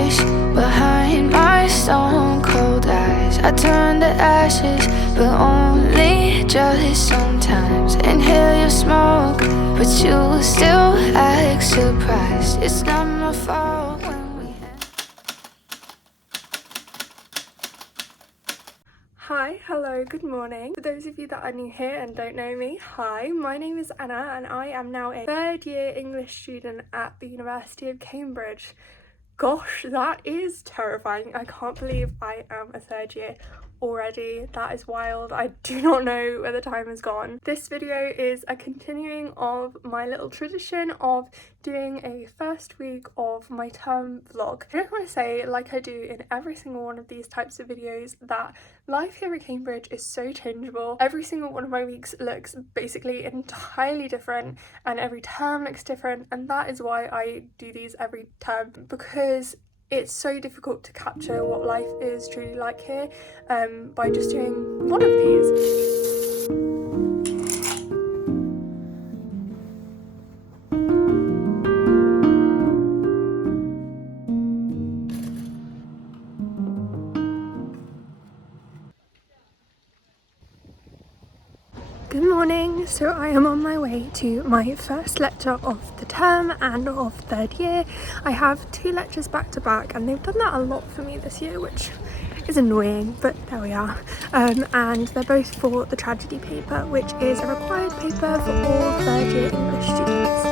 vanish behind my stone cold eyes. I turn to ashes, but only just sometimes. Inhale your smoke, but you still act surprised. It's not my fault when we end. Hi, hello, good morning. For those of you that are new here and don't know me, hi, my name is Anna and I am now a third year English student at the University of Cambridge. Gosh, that is terrifying. I can't believe I am a third year already. That is wild. I do not know where the time has gone. This video is a continuing of my little tradition of doing a first week of my term vlog. I just want to say, like I do in every single one of these types of videos, that life here at Cambridge is so changeable. Every single one of my weeks looks basically entirely different and every term looks different, and that is why I do these every term, because it's so difficult to capture what life is truly like here by just doing one of these. Good morning, so I am on my way to my first lecture of the term and of third year. I have 2 lectures back to back and they've done that a lot for me this year, which is annoying, but there we are. And they're both for the tragedy paper, which is a required paper for all third year English students.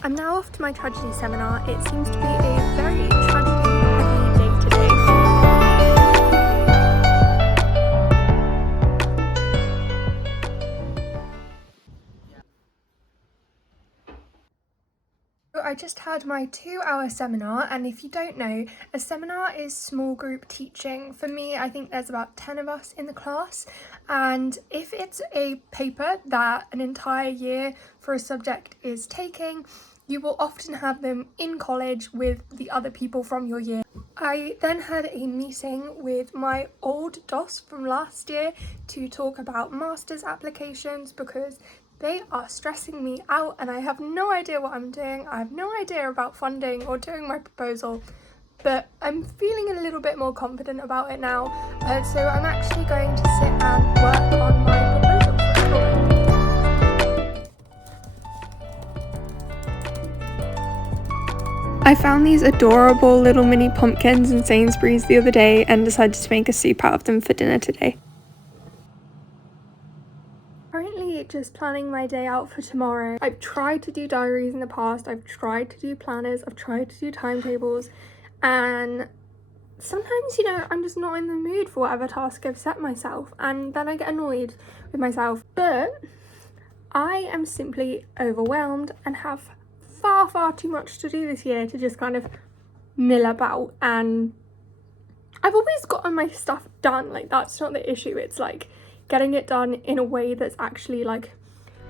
I'm now off to my tragedy seminar. It seems to be a very tragedy-heavy day today. I just had my 2-hour seminar, and if you don't know, a seminar is small group teaching. For me, I think there's about 10 of us in the class, and if it's a paper that an entire year for a subject is taking, you will often have them in college with the other people from your year. I then had a meeting with my old DOS from last year to talk about master's applications, because they are stressing me out and I have no idea what I'm doing. I have no idea about funding or doing my proposal, but I'm feeling a little bit more confident about it now. So I'm actually going to sit and work on my proposal for a little bit. I found these adorable little mini pumpkins in Sainsbury's the other day and decided to make a soup out of them for dinner today. Currently just planning my day out for tomorrow. I've tried to do diaries in the past, I've tried to do planners, I've tried to do timetables, and sometimes, you know, I'm just not in the mood for whatever task I've set myself, and then I get annoyed with myself. But I am simply overwhelmed and have far too much to do this year to just kind of mill about, and I've always gotten my stuff done. Like, that's not the issue. It's like getting it done in a way that's actually like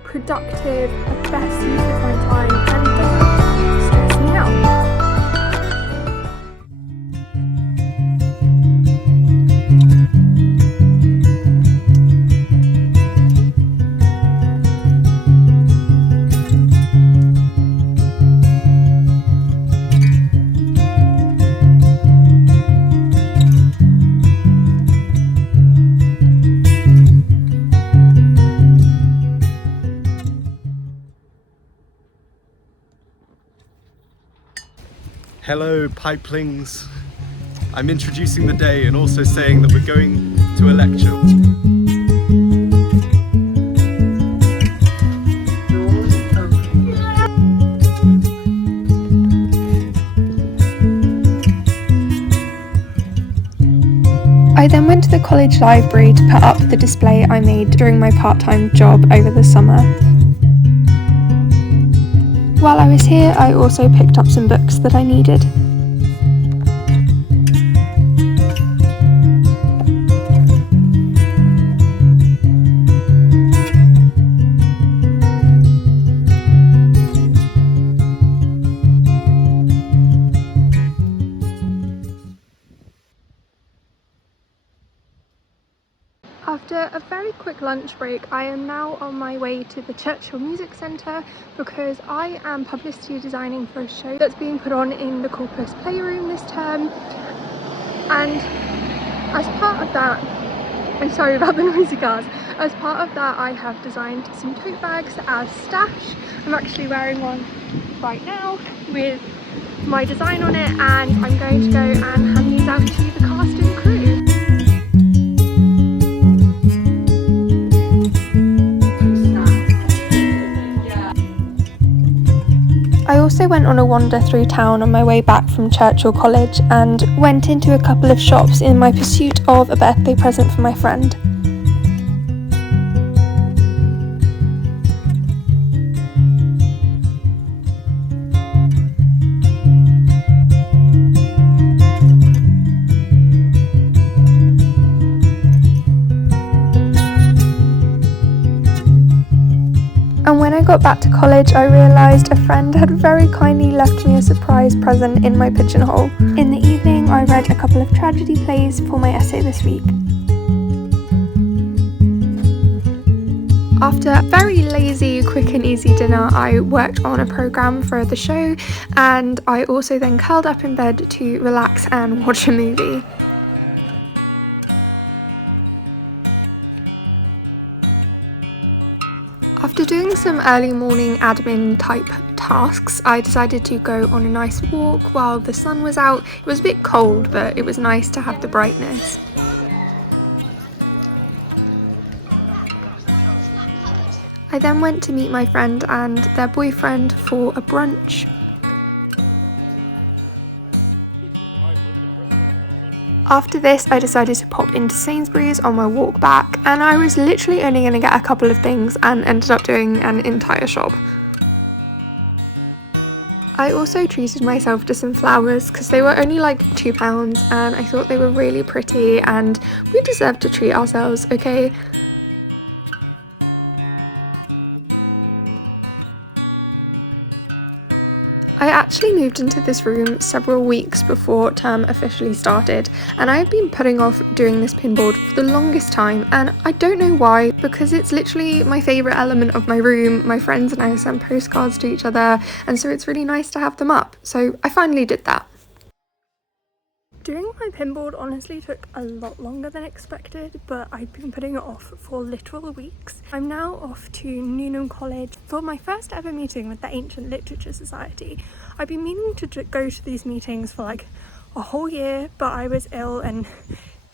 productive, the best use of my time, and doesn't stress me out. Hello pipelings. I'm introducing the day and also saying that we're going to a lecture. I then went to the college library to put up the display I made during my part-time job over the summer. While I was here, I also picked up some books that I needed. After a very quick lunch break, I am now on my way to the Churchill Music Centre because I am publicity designing for a show that's being put on in the Corpus Playroom this term. And as part of that, I'm sorry about the noisy cars, as part of that I have designed some tote bags as stash. I'm actually wearing one right now with my design on it, and I'm going to go and hand these out to the cast and crew. I also went on a wander through town on my way back from Churchill College and went into a couple of shops in my pursuit of a birthday present for my friend. And when I got back to college, I realised a friend had very kindly left me a surprise present in my pigeonhole. In the evening, I read a couple of tragedy plays for my essay this week. After a very lazy, quick and easy dinner, I worked on a programme for the show, and I also then curled up in bed to relax and watch a movie. After doing some early morning admin type tasks, I decided to go on a nice walk while the sun was out. It was a bit cold, but it was nice to have the brightness. I then went to meet my friend and their boyfriend for a brunch. After this, I decided to pop into Sainsbury's on my walk back, and I was literally only going to get a couple of things and ended up doing an entire shop. I also treated myself to some flowers because they were only like £2 and I thought they were really pretty and we deserve to treat ourselves, okay? I actually moved into this room several weeks before term officially started, and I've been putting off doing this pinboard for the longest time, and I don't know why, because it's literally my favourite element of my room. My friends and I send postcards to each other, and so it's really nice to have them up, so I finally did that. Doing my pinboard honestly took a lot longer than expected, but I've been putting it off for literal weeks. I'm now off to Newnham College for my first ever meeting with the Ancient Literature Society. I've been meaning to go to these meetings for like a whole year, but I was ill and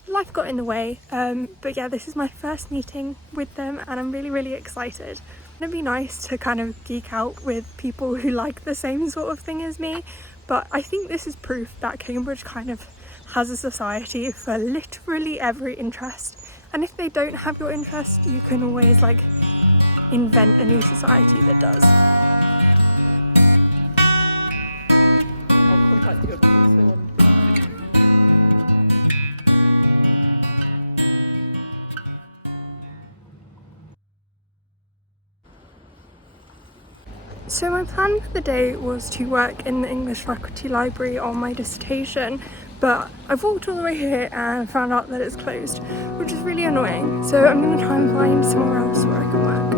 life got in the way. But yeah, this is my first meeting with them and I'm really excited. It'd be nice to kind of geek out with people who like the same sort of thing as me, but I think this is proof that Cambridge kind of has a society for literally every interest, and if they don't have your interest, you can always like invent a new society that does. I'll contact you about this one. So my plan for the day was to work in the English faculty library on my dissertation, but I've walked all the way here and found out that it's closed, which is really annoying. So I'm going to try and find somewhere else where I can work.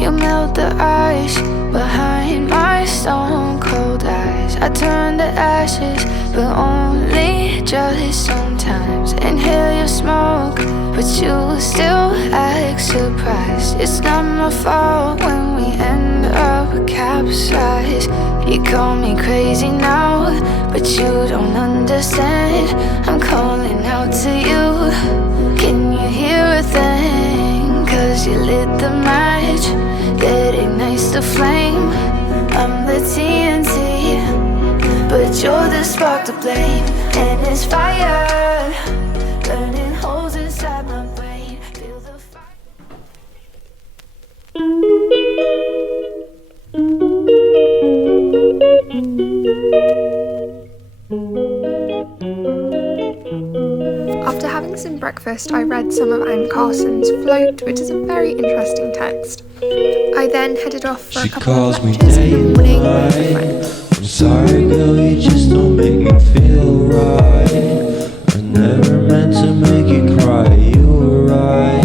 You melt the ice behind my stone cold eyes. I turn to ashes, but only just sometimes. Inhale your smoke, but you still act surprised. It's not my fault when we end up capsized. You call me crazy now, but you don't understand. I'm calling out to you. Can you hear a thing? 'Cause you lit the match that ignites the flame. I'm the TNT, but you're the spark to blame. And it's fire burning holes inside my brain. Feel the fire. After having some breakfast, I read some of Anne Carson's Float, which is a very interesting text. I then headed off for a couple of lectures in the morning with a friend. Sorry girl, you just don't make me feel right. I never meant to make you cry, you were right.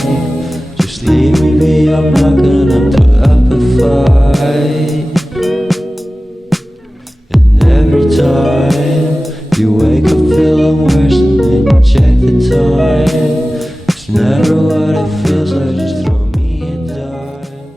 Just leave me be, I'm not gonna put up a fight. And every time you wake up feeling worse and then you check the time. It's never what it feels like, just throw me a dime.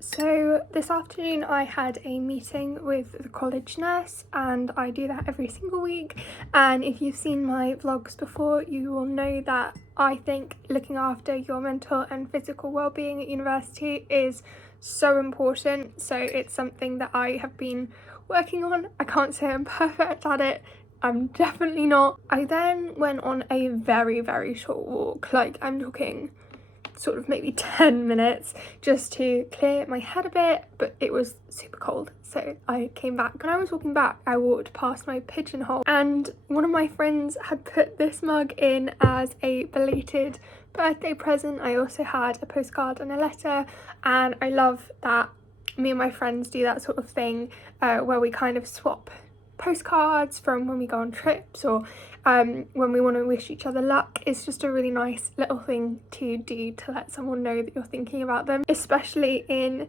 So this afternoon I had a meeting with the college nurse, and I do that every single week, and if you've seen my vlogs before you will know that I think looking after your mental and physical well-being at university is so important. So it's something that I have been working on. I can't say I'm perfect at it, I'm definitely not. I then went on a very short walk, like I'm talking sort of maybe 10 minutes, just to clear my head a bit, but it was super cold, so I came back. When I was walking back, I walked past my pigeonhole, and one of my friends had put this mug in as a belated birthday present. I also had a postcard and a letter, and I love that me and my friends do that sort of thing where we kind of swap postcards from when we go on trips, or when we want to wish each other luck. It's just a really nice little thing to do to let someone know that you're thinking about them, especially in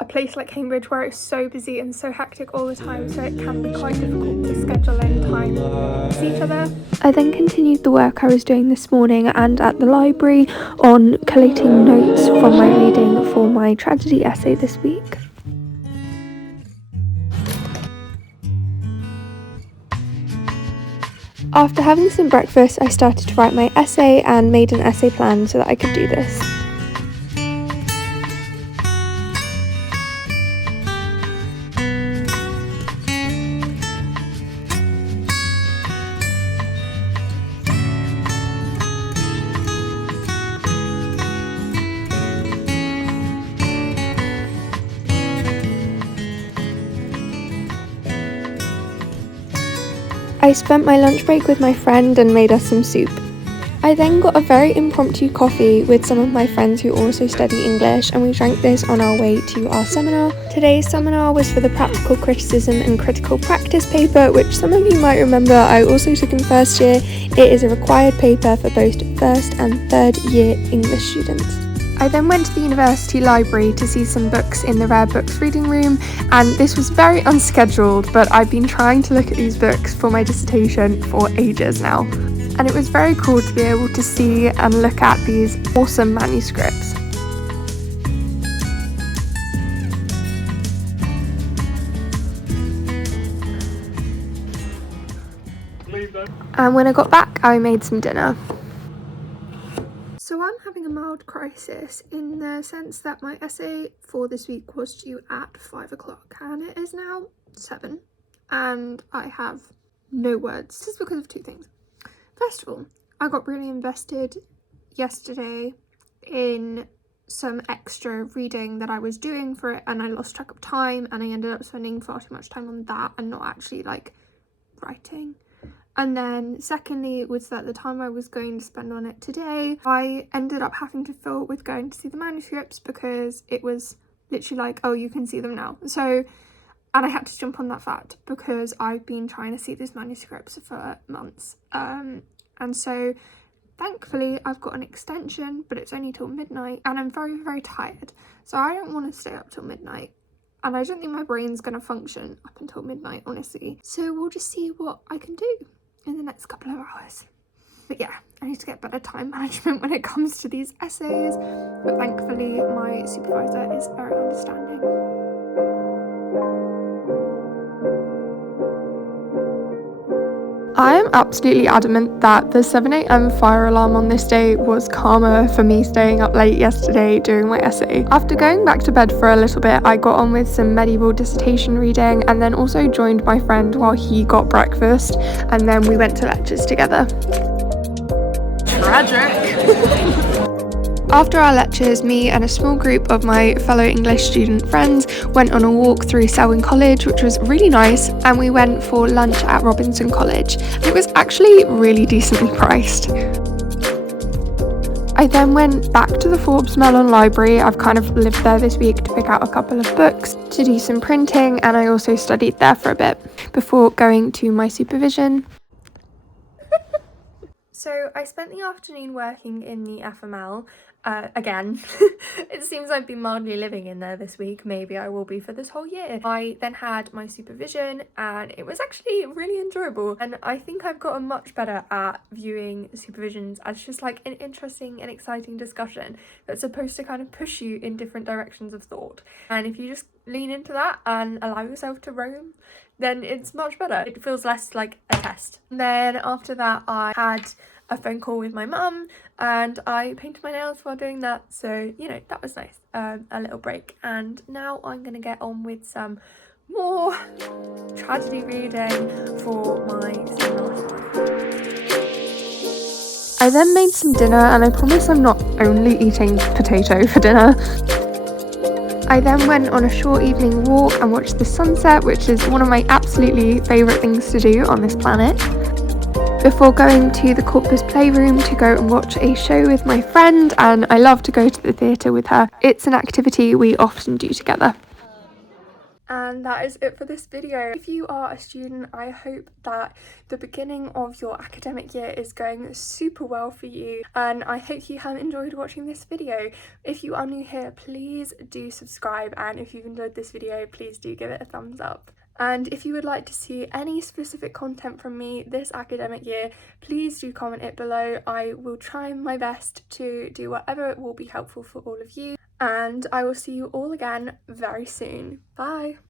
a place like Cambridge where it's so busy and so hectic all the time, so it can be quite difficult to schedule in time to see each other. I then continued the work I was doing this morning and at the library on collating notes from my reading for my tragedy essay this week. After having some breakfast, I started to write my essay and made an essay plan so that I could do this. I spent my lunch break with my friend and made us some soup. I then got a very impromptu coffee with some of my friends who also study English, and we drank this on our way to our seminar. Today's seminar was for the Practical Criticism and Critical Practice paper, which some of you might remember I also took in first year. It is a required paper for both first and third year English students. I then went to the university library to see some books in the rare books reading room, and this was very unscheduled, but I've been trying to look at these books for my dissertation for ages now, and it was very cool to be able to see and look at these awesome manuscripts. And when I got back, I made some dinner. So I'm having a mild crisis in the sense that my essay for this week was due at 5 o'clock and it is now 7 and I have no words. This is because of two things. First of all, I got really invested yesterday in some extra reading that I was doing for it, and I lost track of time and I ended up spending far too much time on that and not actually like writing. And then secondly was that the time I was going to spend on it today, I ended up having to fill with going to see the manuscripts because it was literally like, oh, you can see them now. So, and I had to jump on that fact because I've been trying to see these manuscripts for months. And so thankfully I've got an extension, but it's only till midnight and I'm very tired. So I don't want to stay up till midnight. And I don't think my brain's going to function up until midnight, honestly. So we'll just see what I can do in the next couple of hours. But yeah, I need to get better time management when it comes to these essays, but thankfully my supervisor is very understanding. I am absolutely adamant that the 7 AM fire alarm on this day was karma for me staying up late yesterday doing my essay. After going back to bed for a little bit, I got on with some medieval dissertation reading and then also joined my friend while he got breakfast, and then we went to lectures together. Tragic! After our lectures, me and a small group of my fellow English student friends went on a walk through Selwyn College, which was really nice, and we went for lunch at Robinson College. It was actually really decently priced. I then went back to the Forbes Mellon Library. I've kind of lived there this week to pick out a couple of books, to do some printing, and I also studied there for a bit before going to my supervision. So I spent the afternoon working in the FML again. It seems I've been mildly living in there this week. Maybe I will be for this whole year. I then had my supervision and it was actually really enjoyable, and I think I've gotten much better at viewing supervisions as just like an interesting and exciting discussion that's supposed to kind of push you in different directions of thought, and if you just lean into that and allow yourself to roam, then it's much better. It feels less like a test. And then after that I had a phone call with my mum and I painted my nails while doing that, so you know, that was nice. A little break, and now I'm gonna get on with some more tragedy reading for my seminar. I then made some dinner, and I promise I'm not only eating potato for dinner. I then went on a short evening walk and watched the sunset, which is one of my absolutely favourite things to do on this planet, before going to the Corpus Playroom to go and watch a show with my friend, and I love to go to the theatre with her. It's an activity we often do together. And that is it for this video. If you are a student, I hope that the beginning of your academic year is going super well for you, and I hope you have enjoyed watching this video. If you are new here, please do subscribe, and if you've enjoyed this video, please do give it a thumbs up. And if you would like to see any specific content from me this academic year, please do comment it below. I will try my best to do whatever will be helpful for all of you, and I will see you all again very soon. Bye!